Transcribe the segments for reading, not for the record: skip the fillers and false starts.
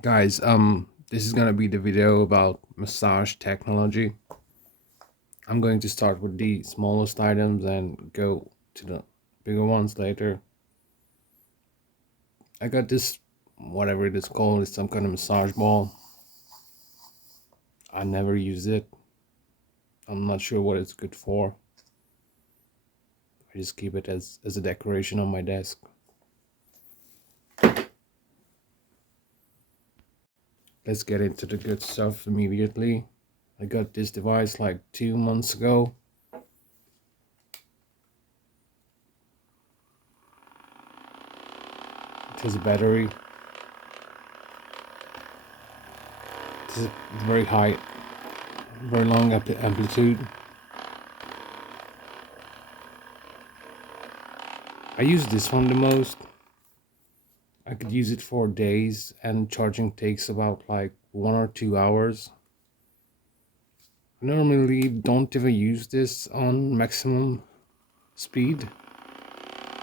Guys, this is gonna be the video about massage technology. I'm going to start with the smallest items and go to the bigger ones later. I got this, whatever it is called, it's some kind of massage ball. I never use it. I'm not sure what it's good for. I just keep it as a decoration on my desk. Let's get into the good stuff immediately. I got this device like 2 months ago. It has a battery. It is very high, very long amplitude. I use this one the most. I could use it for days, and charging takes about like 1 or 2 hours. I normally don't ever use this on maximum speed.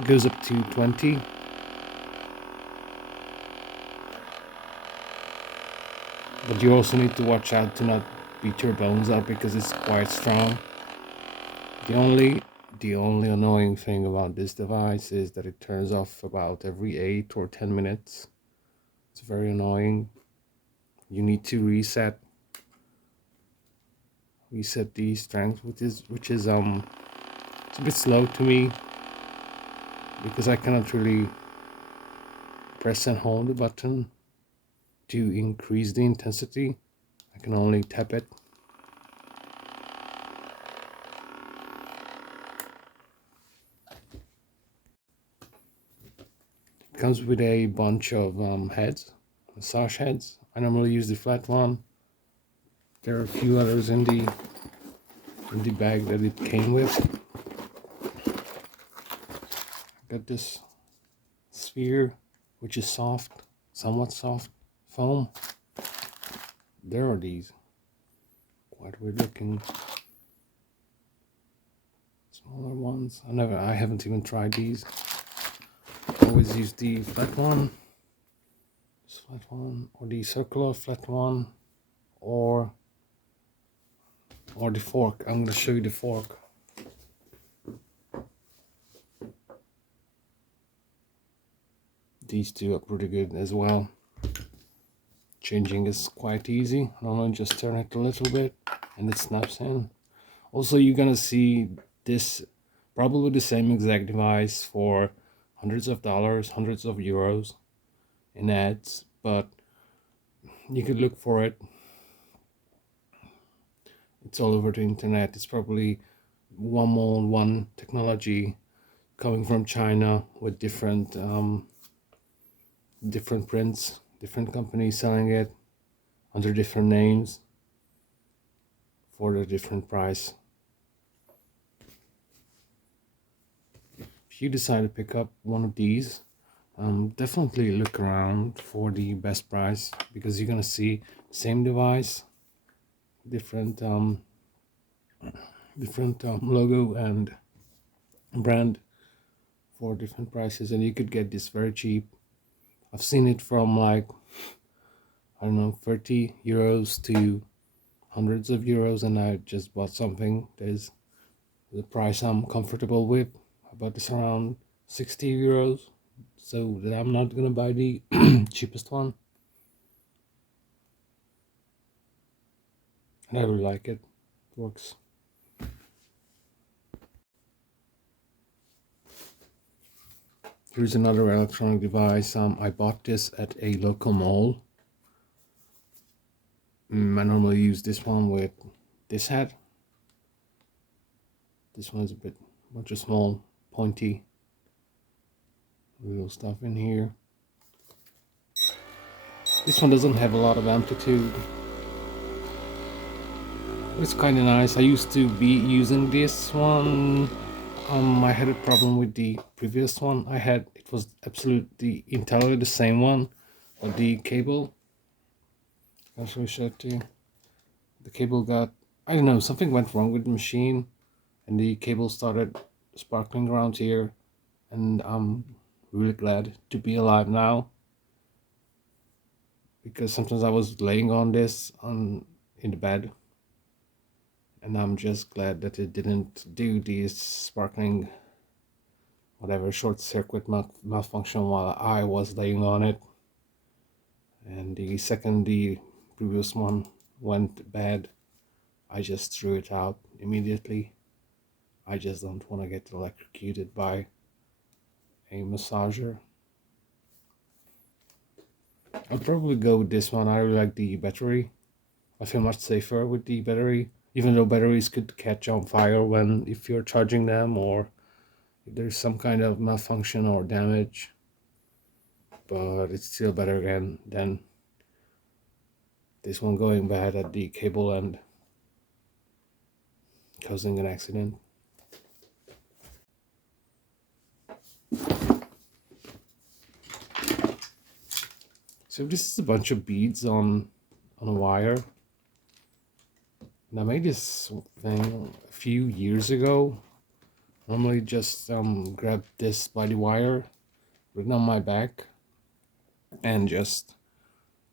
It goes up to 20. But you also need to watch out to not beat your bones up because it's quite strong. The only the only annoying thing about this device is that it turns off about every 8 or 10 minutes. It's very annoying. You need to reset the strength, which is it's a bit slow to me because I cannot really press and hold the button to increase the intensity. I can only tap it. It comes with a bunch of heads, massage heads. I normally use the flat one. There are a few others in the bag that it came with. I got this sphere, which is soft, somewhat soft foam. There are these quite weird looking smaller ones. I haven't even tried these. I always use the flat one, or the circular flat one, or the fork. I'm gonna show you the fork. These two are pretty good as well. Changing is quite easy. Normally just turn it a little bit and it snaps in. Also, you're gonna see this, probably the same exact device for hundreds of dollars, hundreds of euros in ads, but you could look for it. It's all over the internet. It's probably one technology coming from China with different prints, different companies selling it under different names for a different price. If you decide to pick up one of these, definitely look around for the best price because you're gonna see same device, different logo and brand for different prices, and you could get this very cheap. I've seen it from like, I don't know, 30 euros to hundreds of euros, and I just bought something that is the price I'm comfortable with. I bought this around 60 euros, so that I'm not gonna buy the cheapest one. And I really like it. It works. Here's another electronic device. I bought this at a local mall. I normally use this one with this head. This one's a bit bunch of small, pointy little stuff in here. This one doesn't have a lot of amplitude. It's kind of nice. I used to be using this one. I had a problem with the previous one I had. It was absolutely entirely the same one, but the cable. I'll show it to you. The cable got, I don't know, something went wrong with the machine, and the cable started sparkling around here. And I'm really glad to be alive now, because sometimes I was laying on this on in the bed, and I'm just glad that it didn't do this sparkling whatever short circuit malfunction while I was laying on it. And the second the previous one went bad, I just threw it out immediately. I just don't want to get electrocuted by a massager. I'll probably go with this one. I really like the battery. I feel much safer with the battery, even though batteries could catch on fire when if you're charging them or if there's some kind of malfunction or damage. But it's still better again than this one going bad at the cable and causing an accident. So this is a bunch of beads on a wire. And I made this thing a few years ago. Normally just grab this by the wire, put it on my back, and just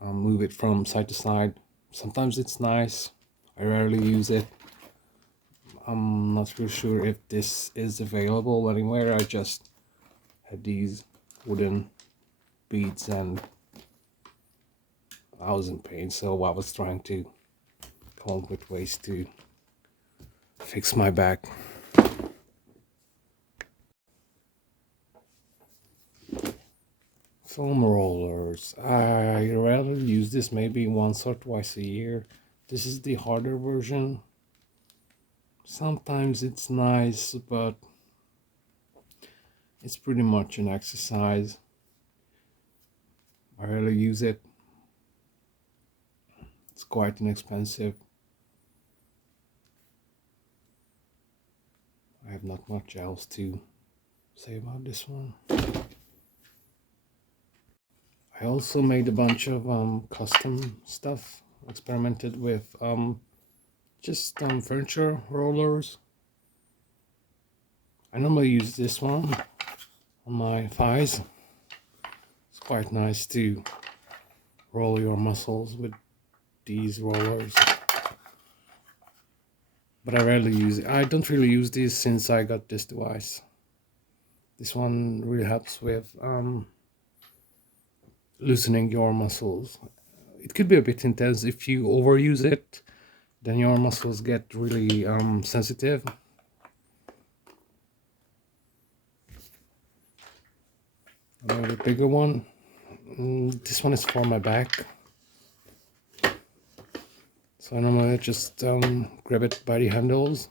move it from side to side. Sometimes it's nice. I rarely use it. I'm not really sure if this is available anywhere. I just had these wooden beads and I was in pain, so I was trying to come up with ways to fix my back. Foam rollers. I rarely use this, maybe once or twice a year. This is the harder version. Sometimes it's nice, but it's pretty much an exercise. I rarely use it. It's quite inexpensive. I have not much else to say about this one. I also made a bunch of custom stuff. Experimented with just furniture rollers. I normally use this one on my thighs. It's quite nice to roll your muscles with these rollers. But I rarely use it. I don't really use these since I got this device. This one really helps with loosening your muscles. It could be a bit intense if you overuse it, then your muscles get really sensitive. Another bigger one. This one is for my back. So I normally just grab it by the handles,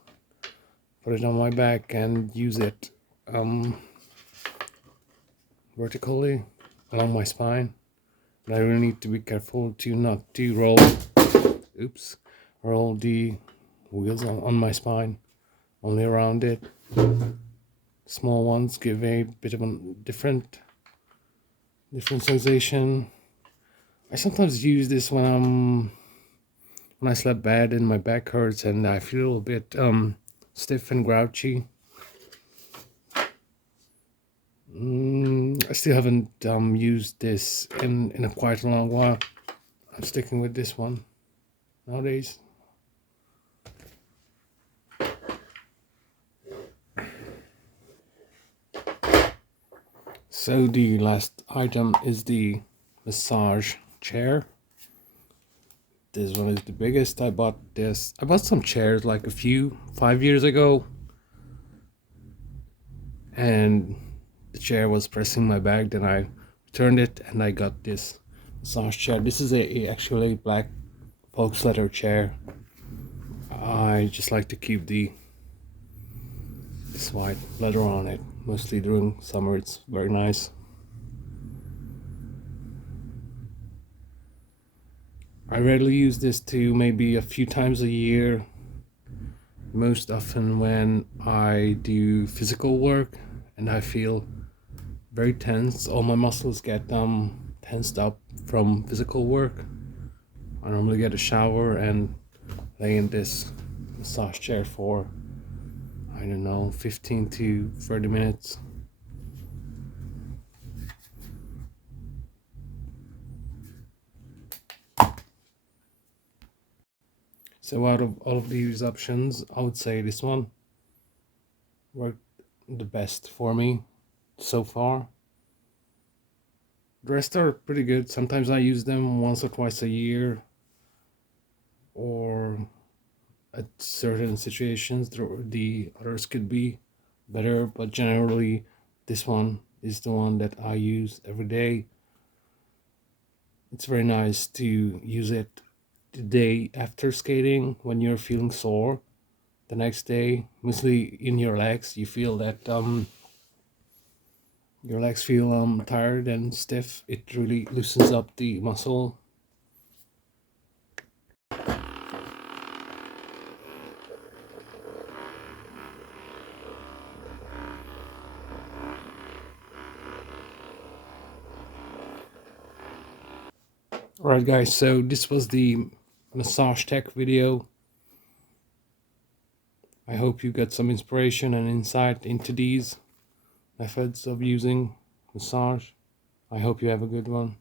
put it on my back and use it vertically along my spine. And I really need to be careful to not to roll the wheels on my spine, only around it. Small ones give a bit of a different sensation. I sometimes use this when I slept bad and my back hurts and I feel a bit stiff and grouchy. I still haven't used this in a quite a long while. I'm sticking with this one nowadays. So the last item is the massage chair. This one is the biggest. I bought some chairs like 5 years ago, and the chair was pressing my back. Then I returned it and I got this massage chair. This is actually black fox leather chair. I just like to keep this white leather on it. Mostly during summer, it's very nice. I rarely use this too, maybe a few times a year. Most often when I do physical work and I feel very tense, all my muscles get tensed up from physical work. I normally get a shower and lay in this massage chair for, I don't know, 15 to 30 minutes. So out of all of these options, I would say this one worked the best for me so far. The rest are pretty good. Sometimes I use them once or twice a year, or at certain situations the others could be better, but generally this one is the one that I use every day. It's very nice to use it the day after skating when you're feeling sore. The next day, mostly in your legs, you feel that your legs feel tired and stiff. It really loosens up the muscle. Alright guys, so this was the massage tech video. I hope you got some inspiration and insight into these methods of using massage. I hope you have a good one.